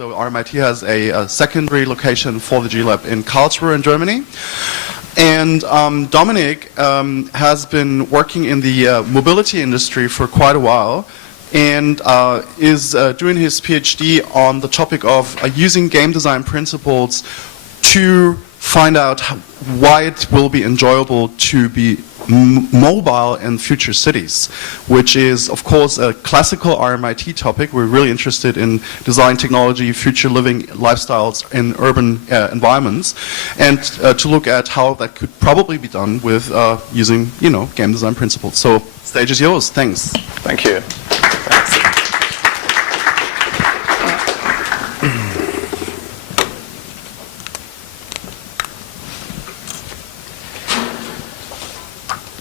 So RMIT has a secondary location for the G-Lab in Karlsruhe in Germany. And Dominik has been working in the mobility industry for quite a while, and is doing his PhD on the topic of using game design principles to find out why it will be enjoyable to be mobile in future cities, which is, of course, a classical RMIT topic. We're really interested in design technology, future living lifestyles in urban environments, and to look at how that could probably be done with using, game design principles. So, stage is yours. Thanks. Thank you.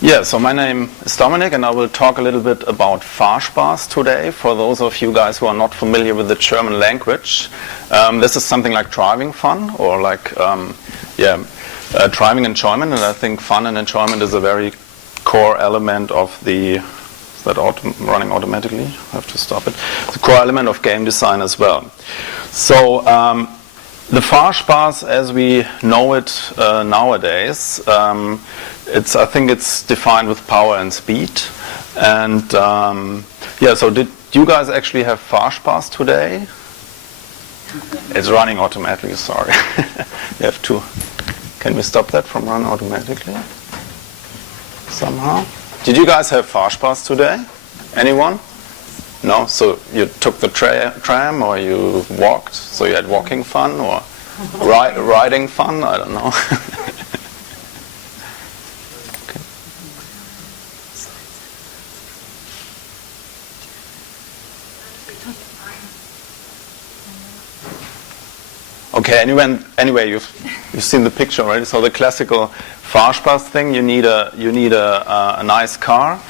Yeah, so my name is Dominik, and I will talk a little bit about Fahrspaß today. For those of you guys who are not familiar with the German language, this is something like driving fun, or like driving enjoyment. And I think fun and enjoyment is a very core element of the. Is that running automatically? I have to stop it. It's a core element of game design as well. So the Fahrspaß, as we know it nowadays. I think it's defined with power and speed. And so did you guys actually have Fahrspaß today? It's running automatically, sorry. You have to. Can we stop that from running automatically? Somehow? Did you guys have Fahrspaß today? Anyone? No? So you took the tram, or you walked? So you had walking fun, or riding fun? I don't know. Okay. Anyway, you've seen the picture already. So the classical Fahrspaß thing: you need a nice car,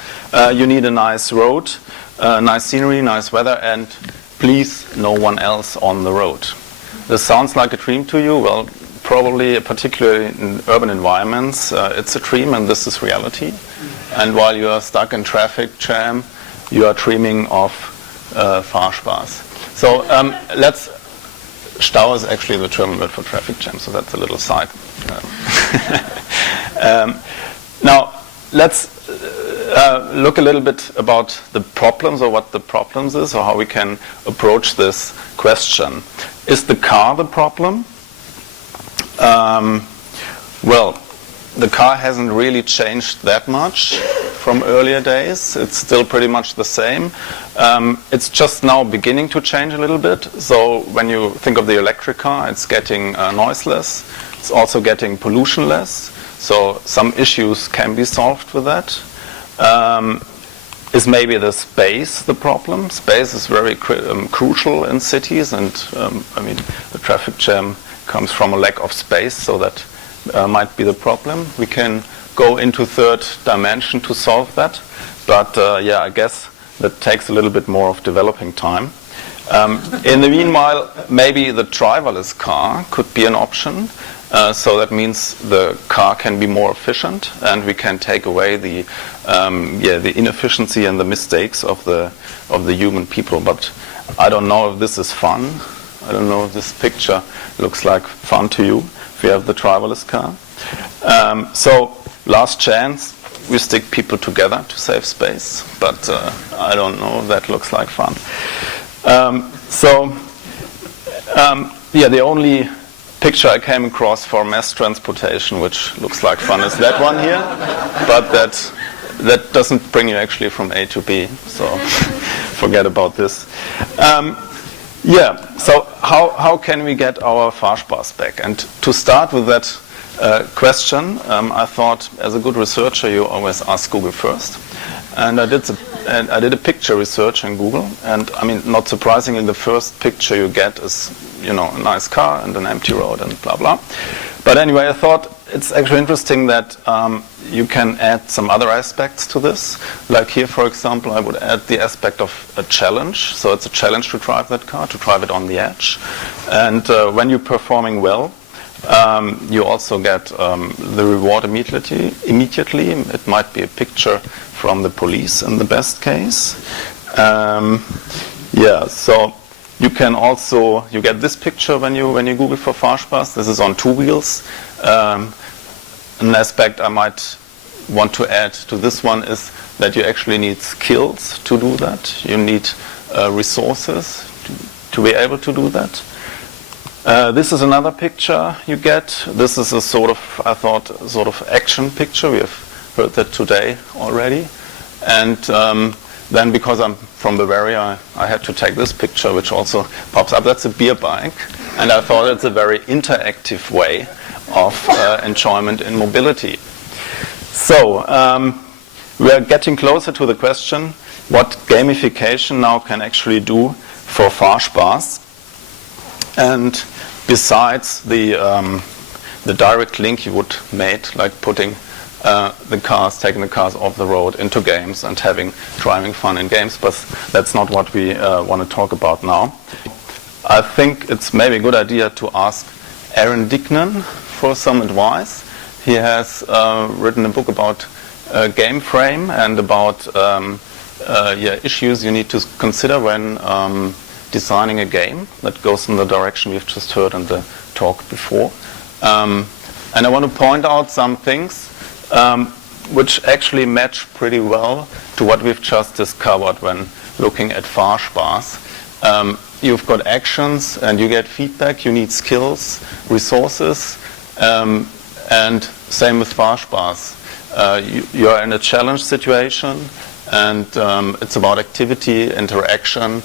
you need a nice road, nice scenery, nice weather, and please no one else on the road. This sounds like a dream to you. Well, probably, particularly in urban environments, it's a dream, and this is reality. And while you are stuck in traffic jam, you are dreaming of Fahrspaß. So Stau is actually the German word for traffic jam, so that's a little side. Now, let's look a little bit about the problems, or what the problems is, or how we can approach this question. Is the car the problem? Well, the car hasn't really changed that much from earlier days. It's still pretty much the same. It's just now beginning to change a little bit. So when you think of the electric car, it's getting noiseless. It's also getting pollution-less. So some issues can be solved with that. Is maybe the space the problem? Space is very crucial in cities, and the traffic jam comes from a lack of space, so that might be the problem. We can go into third dimension to solve that, but I guess that takes a little bit more of developing time. In the meanwhile, maybe the driverless car could be an option. So that means the car can be more efficient, and we can take away the inefficiency and the mistakes of the human people. But I don't know if this is fun. I don't know if this picture looks like fun to you if you have the driverless car. So last chance, we stick people together to save space, but I don't know if that looks like fun. The only picture I came across for mass transportation which looks like fun is that one here, but that doesn't bring you actually from A to B, so forget about this. So how can we get our Fahrspaß back? And to start with that question, I thought, as a good researcher, you always ask Google first. And I did a picture research in Google, and not surprisingly, the first picture you get is, a nice car and an empty road and blah blah. But anyway, I thought it's actually interesting that you can add some other aspects to this. Like here, for example, I would add the aspect of a challenge. So it's a challenge to drive that car, to drive it on the edge. And when you're performing well, you also get the reward immediately. It might be a picture from the police in the best case. So You can also, you get this picture when you Google for Fahrspaß. This is on 2 wheels. An aspect I might want to add to this one is that you actually need skills to do that. You need resources to be able to do that. This is another picture you get. This is a sort of, I thought, sort of action picture. We have heard that today already. And then because I'm from Bavaria, I had to take this picture, which also pops up. That's a beer bike. And I thought it's a very interactive way of enjoyment in mobility. So we are getting closer to the question what gamification now can actually do for Fahrspaß. And besides the direct link you would make, like putting taking the cars off the road into games and driving fun in games, but that's not what we want to talk about now. I think it's maybe a good idea to ask Aaron Dignan for some advice. He has written a book about game frame and about issues you need to consider when designing a game that goes in the direction we've just heard in the talk before. And I want to point out some things which actually match pretty well to what we've just discovered when looking at Fahrspaß. You've got actions and you get feedback, you need skills, resources, and same with Fahrspaß. You're in a challenge situation and it's about activity, interaction,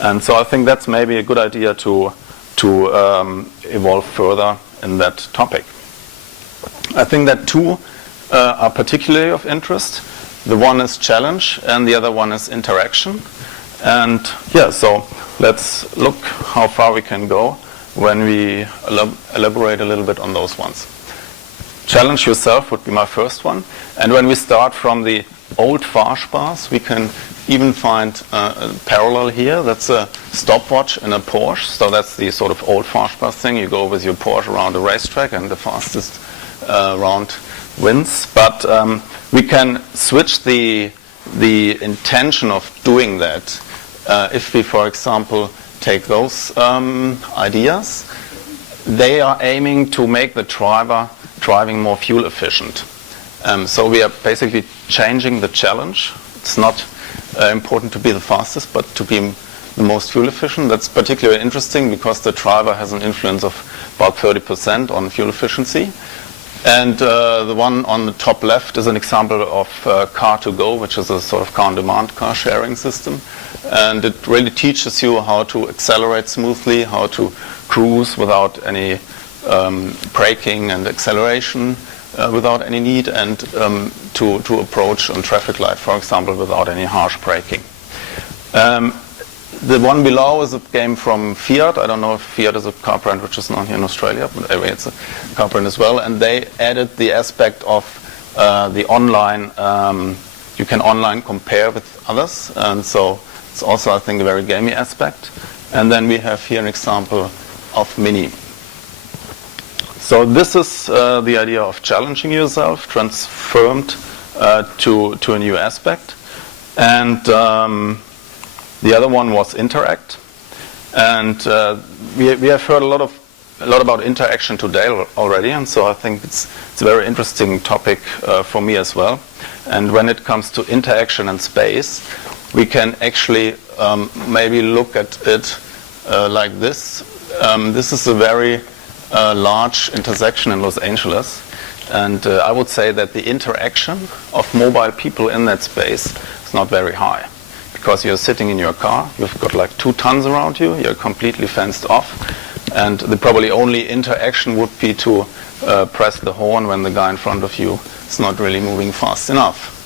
and so I think that's maybe a good idea to evolve further in that topic. I think that two are particularly of interest. The one is challenge and the other one is interaction. And yeah, so let's look how far we can go when we elaborate a little bit on those ones. Challenge yourself would be my first one. And when we start from the old Fahrspaß, we can even find a parallel here. That's a stopwatch in a Porsche. So that's the sort of old Fahrspaß thing. You go with your Porsche around a racetrack and the fastest round wins. But we can switch the intention of doing that. If we, for example, take those ideas, they are aiming to make the driving more fuel efficient. So we are basically changing the challenge. It's not important to be the fastest, but to be the most fuel efficient. That's particularly interesting because the driver has an influence of about 30% on fuel efficiency. And the one on the top left is an example of Car2Go, which is a sort of car-on-demand car sharing system. And it really teaches you how to accelerate smoothly, how to cruise without any braking and acceleration without any need, and to approach on traffic light, for example, without any harsh braking. The one below is a game from Fiat. I don't know if Fiat is a car brand which is known here in Australia, but anyway, it's a car brand as well. And they added the aspect of the online, you can online compare with others. And so it's also, I think, a very gamey aspect. And then we have here an example of Mini. So this is the idea of challenging yourself, transformed to a new aspect. And the other one was interact. And we have heard a lot about interaction today already, and so I think it's a very interesting topic for me as well. And when it comes to interaction and space, we can actually maybe look at it like this. This is a very large intersection in Los Angeles, and I would say that the interaction of mobile people in that space is not very high, because you're sitting in your car, you've got like 2 tons around you, you're completely fenced off, and the probably only interaction would be to press the horn when the guy in front of you is not really moving fast enough.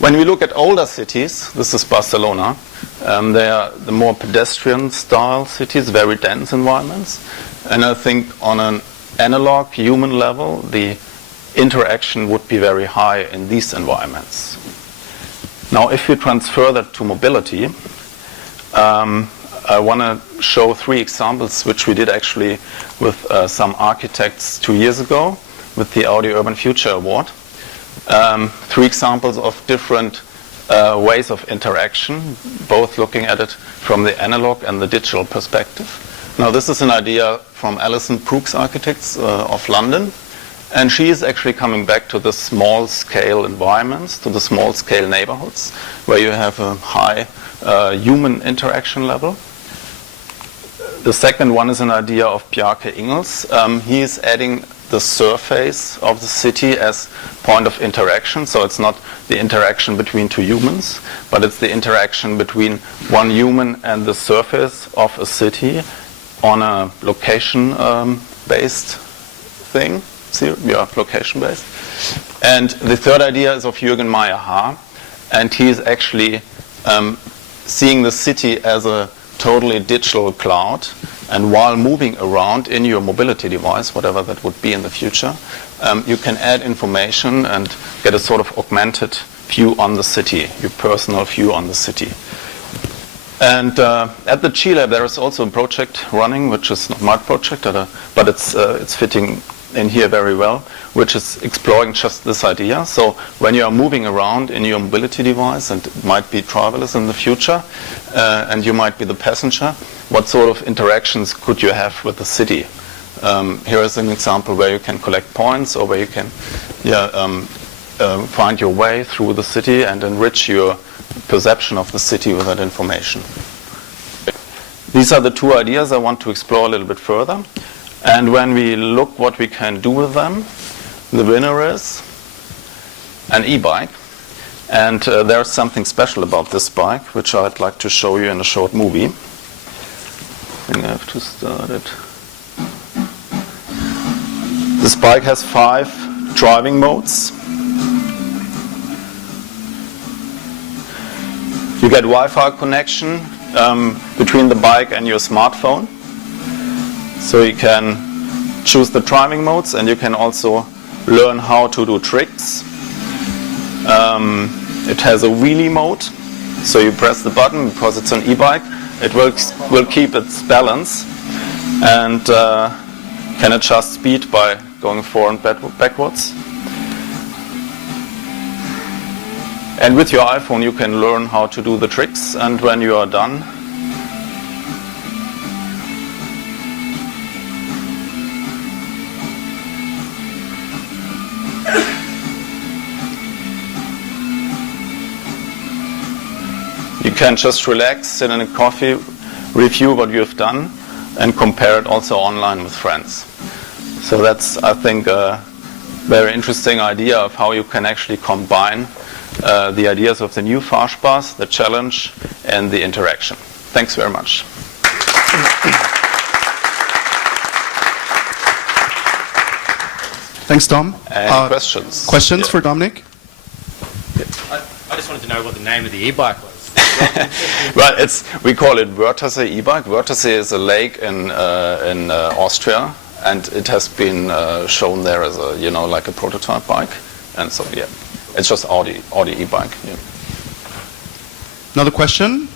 When we look at older cities, this is Barcelona, they are the more pedestrian style cities, very dense environments. And I think on an analog human level, the interaction would be very high in these environments. Now, if you transfer that to mobility, I want to show 3 examples which we did actually with some architects 2 years ago with the Audi Urban Future Award. 3 examples of different ways of interaction, both looking at it from the analog and the digital perspective. Now, this is an idea from Alison Brooks Architects of London, and she is actually coming back to the small-scale environments, to the small-scale neighborhoods, where you have a high human interaction level. The second one is an idea of Bjarke Ingels. He is adding the surface of the city as point of interaction. So it's not the interaction between two humans, but it's the interaction between one human and the surface of a city on a location-based thing. See, yeah, location-based. And the third idea is of Jürgen Meyer-Haar, and he is actually seeing the city as a totally digital cloud, and while moving around in your mobility device, whatever that would be in the future, you can add information and get a sort of augmented view on the city, your personal view on the city. And at the G-Lab there is also a project running, which is not my project, but it's fitting in here very well, which is exploring just this idea. So when you are moving around in your mobility device, and it might be travelers in the future, and you might be the passenger, what sort of interactions could you have with the city? Here is an example where you can collect points, or where you can find your way through the city and enrich your perception of the city with that information. These are the two ideas I want to explore a little bit further. And when we look what we can do with them, the winner is an e-bike. And there's something special about this bike, which I'd like to show you in a short movie. I think I have to start it. This bike has 5 driving modes. You get Wi-Fi connection between the bike and your smartphone. So you can choose the driving modes, and you can also learn how to do tricks. It has a wheelie mode, so you press the button because it's an e-bike. It will keep its balance and can adjust speed by going forward and backwards. And with your iPhone you can learn how to do the tricks, and when you are done, you can just relax, sit in a coffee, review what you have done, and compare it also online with friends. So that's, I think, a very interesting idea of how you can actually combine the ideas of the new Fahrspaß, the challenge, and the interaction. Thanks very much. Thanks, Dom. Any questions? Questions for Dominik? I just wanted to know what the name of the e-bike was. Well, we call it Wörthersee e-bike. Wörthersee is a lake in Austria, and it has been shown there as a, like a prototype bike. And so, yeah, it's just Audi e-bike. Yeah. Another question?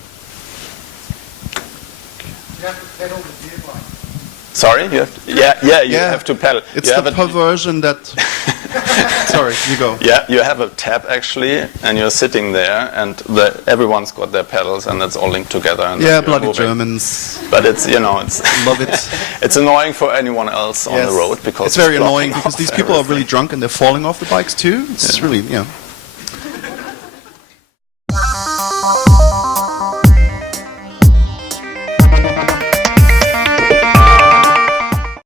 You have to pedal the gear bike. Sorry, you have to pedal. It's the perversion that. Sorry, you go. Yeah, you have a tab actually, and you're sitting there, and everyone's got their pedals, and it's all linked together. And yeah, bloody moving. Germans. But it's it's love it. It's annoying for anyone else on the road because it's very annoying because these people are really drunk and they're falling off the bikes too. It's really